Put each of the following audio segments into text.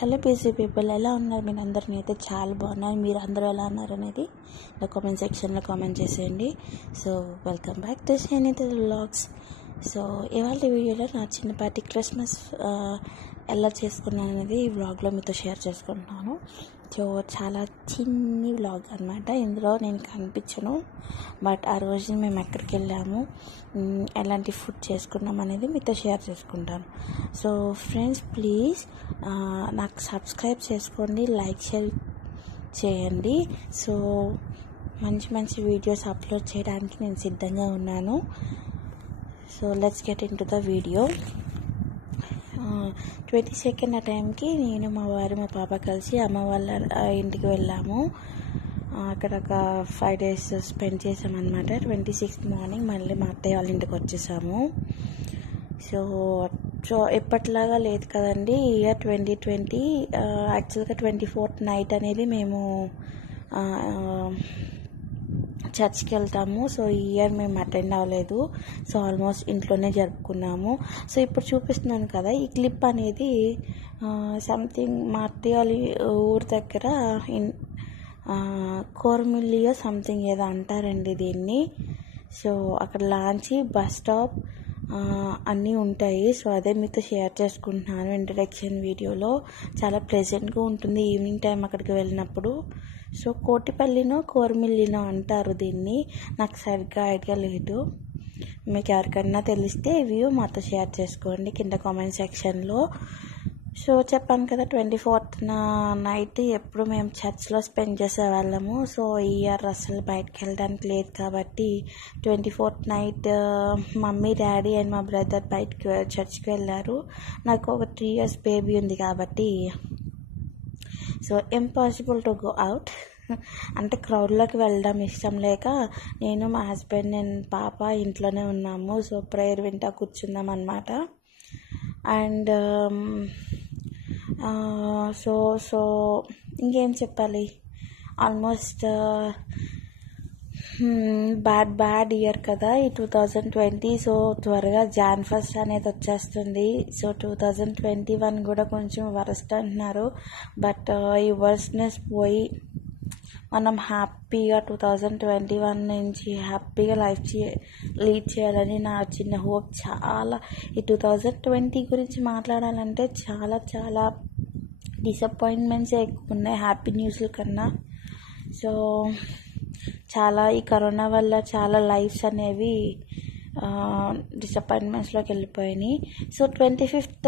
Hello PC people, ఎలా ఉన్నారు? మీరు అందరూ? నేనైతే చాలా బాగున్నాను. మీరు అందరూ ఎలా ఉన్నారు అనేది నా కామెంట్ సెక్షన్లో కామెంట్ చేసేయండి. So welcome back to Shainith vlogs. So ఇవాళ వీడియోలో నా చిన్నపాటి క్రిస్మస్ ఎలా చేసుకున్నాను అనేది ఈ వ్లాగ్లో మీతో షేర్ చేసుకుంటున్నాను. సో చాలా చిన్ని వ్లాగ్ అనమాట. ఇందులో నేను కనిపించను, బట్ ఆ రోజు మేము ఎక్కడికి వెళ్ళాము, ఎలాంటి ఫుడ్ చేసుకున్నాం అనేది మీతో షేర్ చేసుకుంటాను. సో ఫ్రెండ్స్, ప్లీజ్ నాకు సబ్స్క్రైబ్ చేసుకోండి, లైక్ షేర్ చేయండి. సో మంచి మంచి వీడియోస్ అప్లోడ్ చేయడానికి నేను సిద్ధంగా ఉన్నాను. So let's get in to the video. 22nd ఆ టైంకి నేను, మా వారు, మా పాప కలిసి అమ్మ వాళ్ళ ఇంటికి వెళ్ళాము. అక్కడ ఒక 5 days స్పెండ్ చేసామన్నమాట. 26th మార్నింగ్ మళ్ళీ మా అత్తయ్య వాళ్ళ ఇంటికి వచ్చేసాము. సో ఎప్పటిలాగా లేదు కదండి, ఇయర్ 2020. యాక్చువల్గా 24th నైట్ అనేది మేము చర్చ్కి వెళ్తాము. సో ఈ ఇయర్ మేము అటెండ్ అవ్వలేదు. సో ఆల్మోస్ట్ ఇంట్లోనే జరుపుకున్నాము. సో ఇప్పుడు చూపిస్తున్నాను కదా, ఈ క్లిప్ అనేది సంథింగ్ మా అత్తయ్య వాళ్ళ ఊరు దగ్గర కోర్మిల్లియో సంథింగ్ ఏదో అంటారండి దీన్ని. సో అక్కడ లాంచి బస్ స్టాప్ అన్నీ ఉంటాయి. సో అదే మీతో షేర్ చేసుకుంటున్నాను ఇంట్రడక్షన్ వీడియోలో. చాలా ప్లెజెంట్గా ఉంటుంది ఈవినింగ్ టైం అక్కడికి వెళ్ళినప్పుడు. సో కోటిపల్లినో కోర్మిల్లినో అంటారు దీన్ని, నాకు సరిగ్గా ఐడియా లేదు. మీకు ఎవరికైనా తెలిస్తే వ్యూ మాతో షేర్ చేసుకోండి కింద కామెంట్ సెక్షన్లో. సో చెప్పాను కదా, 24th నైట్ ఎప్పుడు మేము చర్చ్లో స్పెండ్ చేసేవాళ్ళము. సో ఈ ఇయర్ అసలు బయటకు వెళ్ళడానికి లేదు కాబట్టి 24th night mummy, daddy and మా బ్రదర్ బయటకు చర్చ్కి వెళ్ళారు. నాకు ఒక 3 years బేబీ ఉంది కాబట్టి so impossible to go out. అంటే క్రౌడ్లోకి వెళ్ళడం ఇష్టం లేక నేను, మా హస్బెండ్ అండ్ పాప ఇంట్లోనే ఉన్నాము. సో ప్రేయర్ వింటా కూర్చున్నాం అన్నమాట. అండ్ సో ఇంకేం చెప్పాలి, ఆల్మోస్ట్ బ్యాడ్ ఇయర్ కదా ఈ 2020. సో త్వరగా Jan 1st అనేది వచ్చేస్తుంది. సో 2021 కూడా కొంచెం వరస్ట్ అంటున్నారు, బట్ ఈ వర్స్ట్నెస్ పోయి మనం హ్యాపీగా 2021 నుంచి హ్యాపీగా లైఫ్ లీడ్ చేయాలని నా చిన్న హోప్. చాలా ఈ 2020 గురించి మాట్లాడాలంటే చాలా చాలా డిసప్పాయింట్మెంట్సే ఎక్కువ ఉన్నాయి హ్యాపీ న్యూస్ల కన్నా. సో చాలా ఈ కరోనా వల్ల చాలా లైఫ్స్ అనేవి డిసప్పాయింట్మెంట్స్లోకి వెళ్ళిపోయినాయి. సో 25th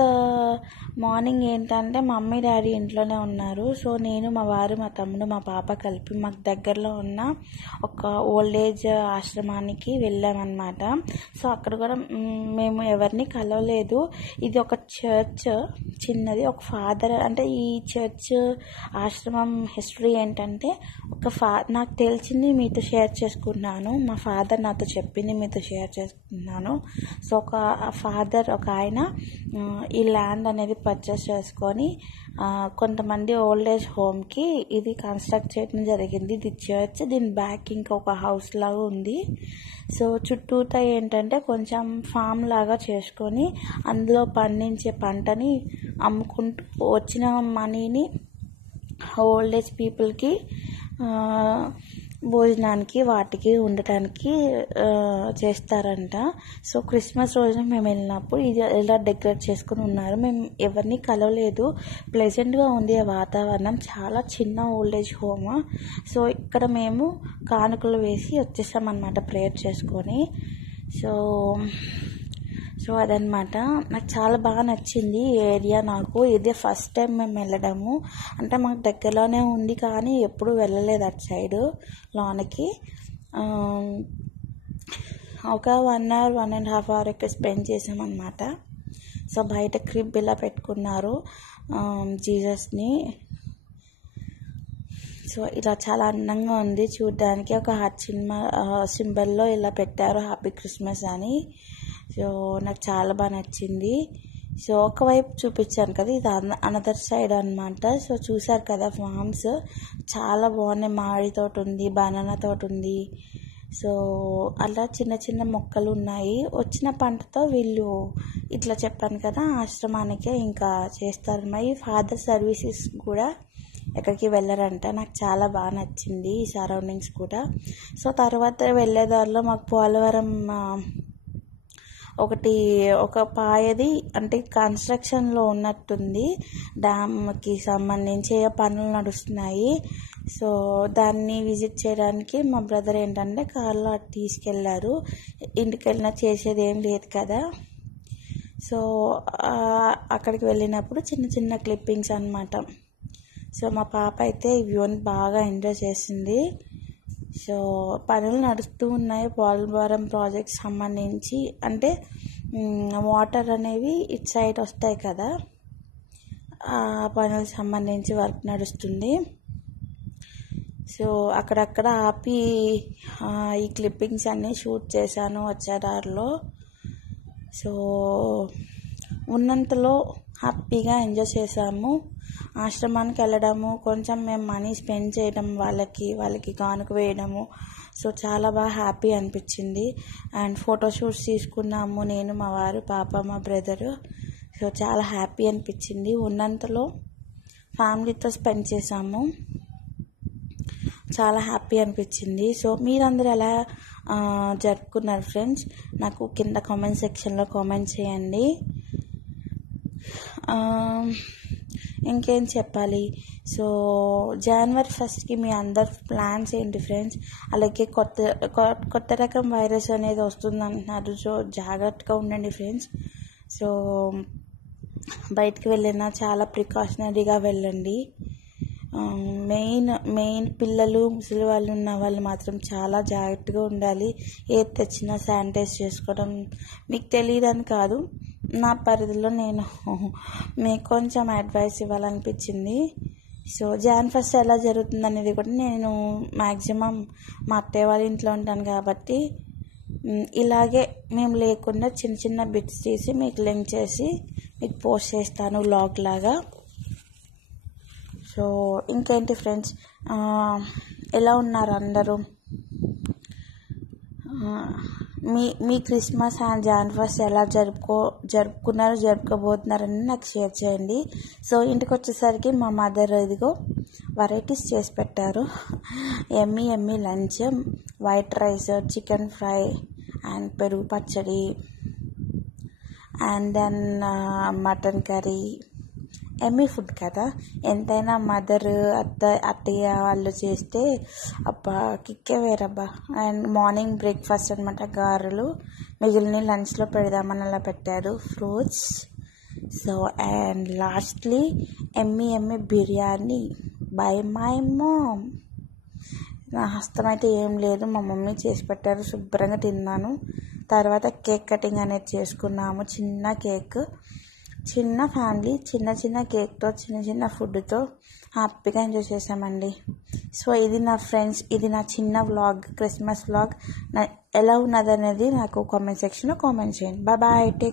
మార్నింగ్ ఏంటంటే మమ్మీ, డాడీ ఇంట్లోనే ఉన్నారు. సో నేను, మా వారు, మా తమ్ముడు, మా పాప కలిపి మాకు దగ్గరలో ఉన్న ఒక ఓల్డ్ ఏజ్ ఆశ్రమానికి వెళ్ళామన్నమాట. సో అక్కడ కూడా మేము ఎవరిని కలవలేదు. ఇది ఒక చర్చ్ చిన్నది. ఒక ఫాదర్, అంటే ఈ చర్చ్ ఆశ్రమం హిస్టరీ ఏంటంటే, నాకు తెలిసింది మీతో షేర్ చేసుకున్నాను, మా ఫాదర్ నాతో చెప్పింది మీతో షేర్ చేసుకున్నాను. సో ఒక ఫాదర్, ఒక ఆయన ఈ ల్యాండ్ అనేది పర్చేస్ చేసుకొని కొంతమంది ఓల్డ్ ఏజ్ హోమ్కి ఇది కన్స్ట్రక్ట్ చేయడం జరిగింది. ఇది చర్చ్, దీని బ్యాక్ ఇంకొక హౌస్ లాగా ఉంది. సో చుట్టూతా ఏంటంటే కొంచెం ఫామ్ లాగా చేసుకొని అందులో పండించే పంటని అమ్ముకుంటూ వచ్చిన మనీని ఓల్డ్ ఏజ్ పీపుల్కి భోజనానికి వాటికి ఉండటానికి చేస్తారంట. సో క్రిస్మస్ రోజున మేము వెళ్ళినప్పుడు ఇది ఇలా డెకరేట్ చేసుకుని ఉన్నారు. మేము ఎవరిని కలవలేదు. ప్లెజెంట్గా ఉంది ఆ వాతావరణం. చాలా చిన్న ఓల్డ్ ఏజ్ హోమ్. సో ఇక్కడ మేము కానుకలు వేసి వచ్చేసామన్నమాట ప్రేయర్ చేసుకొని. సో అదనమాట. నాకు చాలా బాగా నచ్చింది ఈ ఏరియా. నాకు ఇదే ఫస్ట్ టైం మేము వెళ్ళడము. అంటే మాకు దగ్గరలోనే ఉంది కానీ ఎప్పుడు వెళ్ళలేదు అటు సైడు లోనికి. ఒక 1 hour 1.5 hour ఇక్కడ స్పెండ్ చేసామన్నమాట. సో బయట క్రిబ్ ఇలా పెట్టుకున్నారు జీసస్ని. సో ఇలా చాలా అందంగా ఉంది చూడడానికి. ఒక హార్ట్ సింబల్లో ఇలా పెట్టారు హ్యాపీ క్రిస్మస్ అని. సో నాకు చాలా బాగా నచ్చింది. సో ఒకవైపు చూపించాను కదా, ఇది అనదర్ సైడ్ అనమాట. సో చూసారు కదా ఫార్మ్స్ చాలా బాగున్నాయి. మామిడి తోట ఉంది, బనానా తోట ఉంది, సో అలా చిన్న చిన్న మొక్కలు ఉన్నాయి. వచ్చిన పంటతో వీళ్ళు ఇట్లా చెప్పాను కదా ఆశ్రమానికే ఇంకా చేస్తారు. మరి ఫాదర్ సర్వీసెస్ కూడా ఎక్కడికి వెళ్ళారంట. నాకు చాలా బాగా నచ్చింది ఈ సరౌండింగ్స్ కూడా. సో తర్వాత వెళ్ళేదారిలో మాకు పోలవరం ఒక పాయది అంటే కన్స్ట్రక్షన్లో ఉన్నట్టుంది, డ్యామ్కి సంబంధించి పనులు నడుస్తున్నాయి. సో దాన్ని విజిట్ చేయడానికి మా బ్రదర్ ఏంటంటే కార్లో అటు తీసుకెళ్లారు. ఇంటికి వెళ్ళినా చేసేది ఏం లేదు కదా. సో అక్కడికి వెళ్ళినప్పుడు చిన్న చిన్న క్లిప్పింగ్స్ అన్నమాట. సో మా పాప అయితే ఈ వ్యూని బాగా ఎంజాయ్ చేసింది. సో పనులు నడుస్తూ ఉన్నాయి పోలవరం ప్రాజెక్ట్ సంబంధించి. అంటే వాటర్ అనేవి ఇటు సైడ్ వస్తాయి కదా, ఆ పనులకు సంబంధించి వర్క్ నడుస్తుంది. సో అక్కడక్కడ ఆపి ఈ క్లిప్పింగ్స్ అన్నీ షూట్ చేశాను వచ్చేదారిలో. సో ఉన్నంతలో హ్యాపీగా ఎంజాయ్ చేసాము. ఆశ్రమానికి వెళ్ళడము, కొంచెం మేము మనీ స్పెండ్ చేయడం, వాళ్ళకి కానుక వేయడము. సో చాలా బాగా హ్యాపీ అనిపించింది. అండ్ ఫోటోషూట్స్ తీసుకున్నాము, నేను, మా వారు, పాప, మా బ్రదరు. సో చాలా హ్యాపీ అనిపించింది. ఉన్నంతలో ఫ్యామిలీతో స్పెండ్ చేసాము, చాలా హ్యాపీ అనిపించింది. సో మీరందరూ ఎలా జరుపుకున్నారు ఫ్రెండ్స్? నాకు కింద కామెంట్ సెక్షన్లో కామెంట్ చేయండి. ఇంకేం చెప్పాలి? సో జనవరి 1కి మీ అందరి ప్లాన్స్ ఏంటి ఫ్రెండ్స్? అలాగే కొత్త రకం వైరస్ అనేది వస్తుంది అంటున్నారు. సో జాగ్రత్తగా ఉండండి ఫ్రెండ్స్. సో బయటికి వెళ్ళినా చాలా ప్రికాషనరీగా వెళ్ళండి. మెయిన్ పిల్లలు, ముసలి వాళ్ళు ఉన్న వాళ్ళు మాత్రం చాలా జాగ్రత్తగా ఉండాలి. ఏది తెచ్చినా శానిటైజ్ చేసుకోవడం. మీకు తెలియదని కాదు, నా పరిధిలో నేను మీకు కొంచెం అడ్వైస్ ఇవ్వాలనిపించింది. సో Jan 1 ఎలా జరుగుతుంది అనేది కూడా నేను మ్యాక్సిమం మా అత్తయ్య వాళ్ళ ఇంట్లో ఉంటాను కాబట్టి ఇలాగే మేము లేకుండా చిన్న చిన్న బిట్స్ తీసి మీకు లింక్ చేసి మీకు పోస్ట్ చేస్తాను వ్లాగ్ లాగా. సో ఇంకేంటి ఫ్రెండ్స్, ఎలా ఉన్నారు అందరూ? మీ క్రిస్మస్ అండ్ Jan 1 ఎలా జరుపుకోబోతున్నారని నాకు షేర్ చేయండి. సో ఇంటికి వచ్చేసరికి మా మదర్ ఇదిగో వెరైటీస్ చేసి పెట్టారు. ఎమ్మీ lunch, white rice, chicken fry and పెరుగు పచ్చడి, అండ్ దెన్ మటన్ కర్రీ. ఎమ్మీ ఫుడ్ కదా, ఎంతైనా మదర్, అత్తయ్య వాళ్ళు చేస్తే అబ్బా కిక్కే వేరబ్బా. అండ్ మార్నింగ్ బ్రేక్ఫాస్ట్ అనమాట, గారెలు. మిగిలిన లంచ్లో పెడదామని అలా పెట్టారు, fruits. So and lastly Emmy biryani by my mom. నా హస్తం అయితే ఏం లేదు, మా మమ్మీ చేసి పెట్టారు, శుభ్రంగా తిన్నాను. తర్వాత కేక్ కటింగ్ అనేది చేసుకున్నాము, చిన్న కేక్. చిన్న ఫ్యామిలీ, చిన్న కేక్తో, చిన్న ఫుడ్తో హ్యాపీగా ఎంజాయ్ చేసామండి. సో ఇది నా ఫ్రెండ్స్, ఇది నా చిన్న వ్లాగ్, క్రిస్మస్ వ్లాగ్. ఎలా ఉన్నది అనేది నాకు కామెంట్ సెక్షన్లో కామెంట్ చేయండి. బాయ్.